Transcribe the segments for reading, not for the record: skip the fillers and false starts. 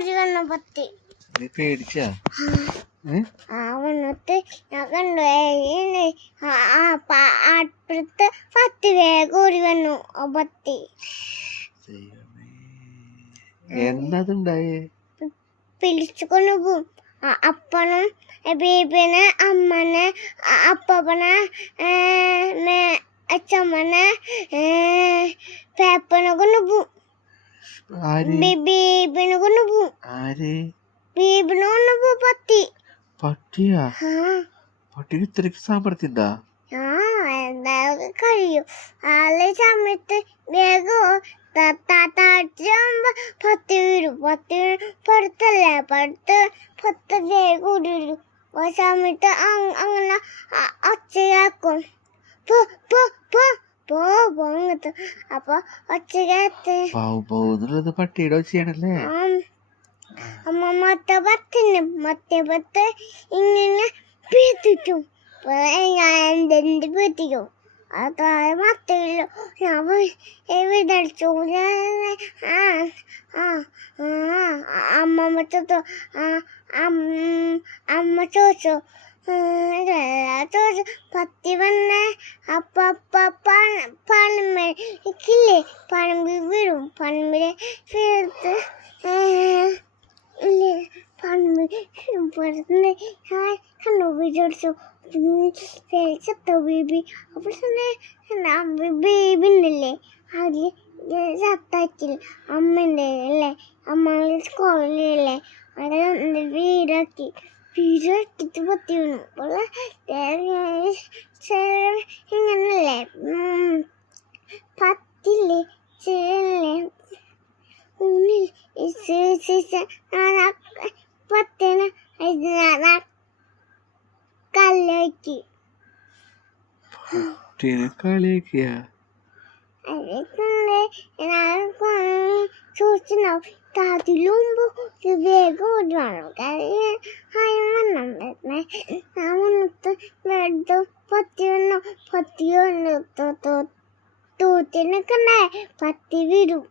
ഓടി വന്നു പത്തി. നീ പേടിച്ചാ? വന്നിട്ട് ഞാൻ കണ്ടു അപ്പുറത്ത് പത്തി വേഗം ഓടി വന്നു പത്തി. എന്നതുണ്ടായേ? പിടിച്ചു കൊണ്ടുപോകും. അപ്പനും ബേബിനെ, അമ്മനെ, അപ്പനെ, അച്ഛമ്മനെ, പേപ്പനെ കൊണ്ടുപോകും. ബേബിനെ കൊണ്ടുപോകും. ബേബിനെ കൊണ്ടുപോകും പത്തി. പട്ടിയാ? പട്ടിക്ക് ഇത്രയ്ക്ക് സാമർത്ഥ്യണ്ടാ? എന്താ കഴിയും. ആളെ സമയത്ത് വേഗം താഴ്ചയാകുമ്പോ പത്തി വീഴും. പത്തി പടുത്തല്ലേ, പത്ത് വേഗം ഓടി വരും. ആ സമയത്ത് അങ്ങനെ ഒച്ചയാക്കും. പോങ്ങത്ത്. അപ്പൊ ഒച്ചയാത്ത് പട്ടിയുടെ ഒച്ചയാണല്ലേ? അമ്മ മറ്റേ പത്ത് ഇങ്ങനെ പീത്തിക്കും. ഞാൻ എന്തെന്ത് പീത്തിക്കും. അതായത് മത്തല്ലോ. ഞാൻ വിതടിച്ചു. അമ്മ ചോദിച്ചു പത്തി വന്നേ. പണമ്പില്ലേ, പണമ്പി വീഴും. പണമ്പിലെ വീഴത്ത് പണമ്പി പുറത്തുനിന്ന് കണ്ണു വിചാരിച്ചു ചത്ത ബേബി. അപ്പോൾ തന്നെ ബേബി ഉണ്ടല്ലേ, അതിൽ ചത്താക്കില്ല. അമ്മൻ്റെ അല്ലേ, അമ്മ സ്കൂളിലല്ലേ, അവിടെ വീടാക്കിട്ട് പത്തി വീണു. അപ്പോൾ ഇങ്ങനല്ലേ പത്തില്ലേ ചെല്ലേ പത്തിന് കളിയാക്കി. ചോദിച്ചിട്ടുണ്ടാവും അതിലുമ്പോ വേഗം ഓടി വേണം. ഞാൻ വന്നിട്ട് പത്തി വന്നു തൂത്തിനൊക്കെ ഉണ്ടായ പത്തി വീടും.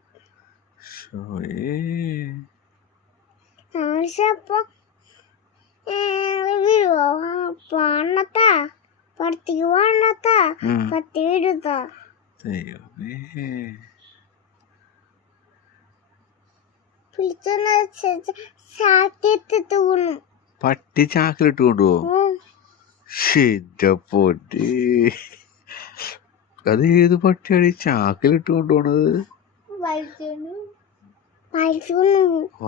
അപ്പൊ വീഴുവോ? പാണത്താ പടത്തേക്ക് പാണത്താ പത്തി വീടുത്താ. പട്ടി ചാക്കിലിട്ട് കൊണ്ടുപോകും. അത് ഏത് പട്ടിയാണ് ഈ ചാക്കിലിട്ട് കൊണ്ടുപോണത്?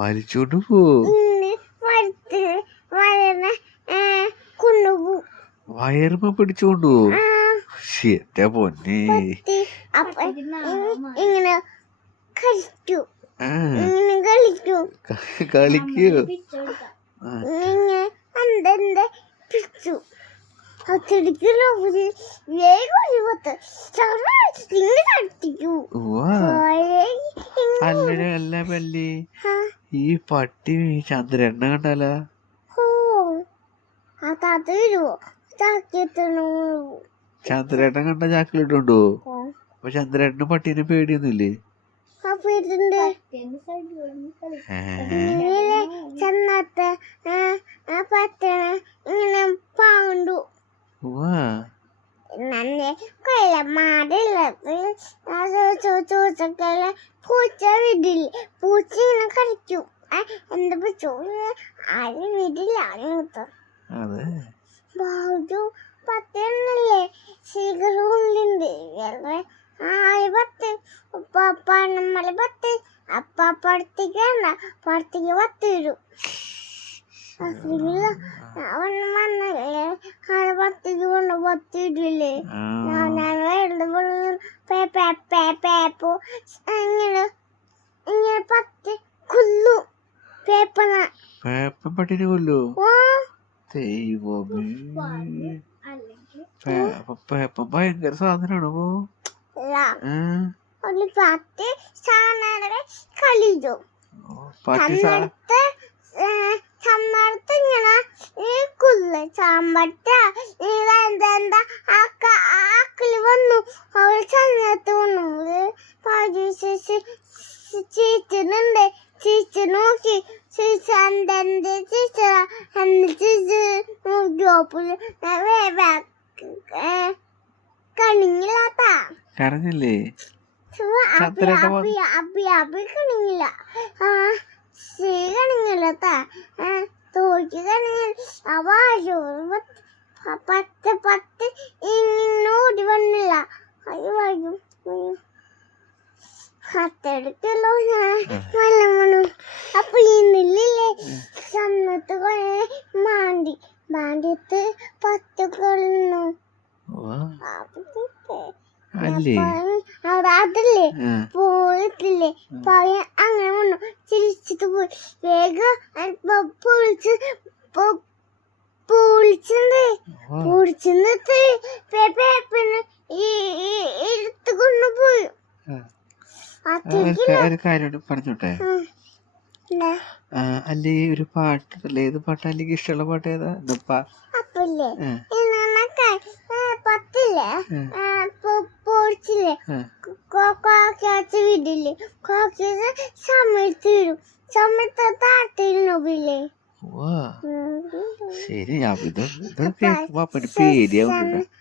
വലിച്ചോണ്ട് പോവും. വയറുമ്പോ പിടിച്ചോണ്ട് പോവും. എന്റെ പൊന്നെ, ഇങ്ങനെ കളിക്കൂ. അല്ല പല്ലി, ഈ പട്ടി ചന്ദ്രണ്ണ കണ്ടാല ചന്ദ്രേട്ടൻ കണ്ട ചാക്കിലിട്ടുണ്ടോ? അപ്പൊ ചന്ദ്രേട്ടന് പട്ടീനെ പേടിയൊന്നുമില്ലേ? ചെന്നത്തെ ഇങ്ങനെ പാണ്ടു പൂച്ച വിടില്ല. പൂച്ച ഇങ്ങനെ കടിക്കും. എന്താ പറ്റോ ആരും വിടില്ല. പത്തല്ലേ ശീകരമുണ്ട്. പണമ്മല പത്ത് പടത്തേക്ക് പടത്തേക്ക് പത്ത് വരും. വന്നല്ലേ പത്തേക്ക് കൊണ്ട് പത്ത് വരില്ലേ. പേപ്പോ ഇങ്ങനെ ഇങ്ങനെ പത്ത് കൊല്ലു. പേപ്പ പട്ടിനെ കൊല്ലു. പേപ്പ ഭയങ്കര സാധനമാണോ? പത്ത് സാധനം കളിച്ചു. ചമ്മടത്ത് ഇങ്ങനെ ഈ കുല്ല് ചമ്പട്ട എന്താ ആക്കില് വന്നു. അവൾ ചന്നത്ത് വന്നു. ചീച്ചനുണ്ട്. ചീച്ച നോക്കി ചന്ദ്രന്റെ ടീച്ചർ ജോബില് കണിങ്ങില്ലാത്ത കരഞ്ഞില്ലേ അബി അബി അബി അബി കണിങ്ങില്ല ശ്രീ കണിങ്ങില്ലാത്ത തോക്ക് കണിങ്ങില്ല അവ പത്ത് ഇങ്ങോട്ട് വന്നില്ല അയ്യോ അയ്യോ കത്തെടുക്കല്ലോ ഞാൻ വെള്ളം അപ്പൊ ഇന്നില്ലേ സന്നത്ത് മാണ്ടിത്ത് 10 കൊള്ളുന്നു അല്ലേ അതല്ലേ പോയിട്ടില്ലേ പറയാൻ അങ്ങനെ വന്നു ചിരിച്ചിട്ട് പോയി വേഗം പൊളിച്ചിട്ട് പേപ്പറിന് എടുത്തു കൊണ്ടുപോയി ഒരു കാര്യം പറഞ്ഞോട്ടെ അല്ലേ ഒരു പാട്ടല്ലേ ഏത് പാട്ടാ അല്ലെങ്കിൽ ഇഷ്ടമുള്ള പാട്ട് ഏതാ അപ്പല്ലേ പത്തില്ലേ പൊടിച്ചില്ലേ കോക്കാച്ച വീടില്ലേ കോക്കാച്ച സമയത്ത് വരും സമയത്ത് താഴ്ത്തിരുന്നില്ലേ ശരി ഇതൊക്കെ പേടിയാവുന്നുണ്ട്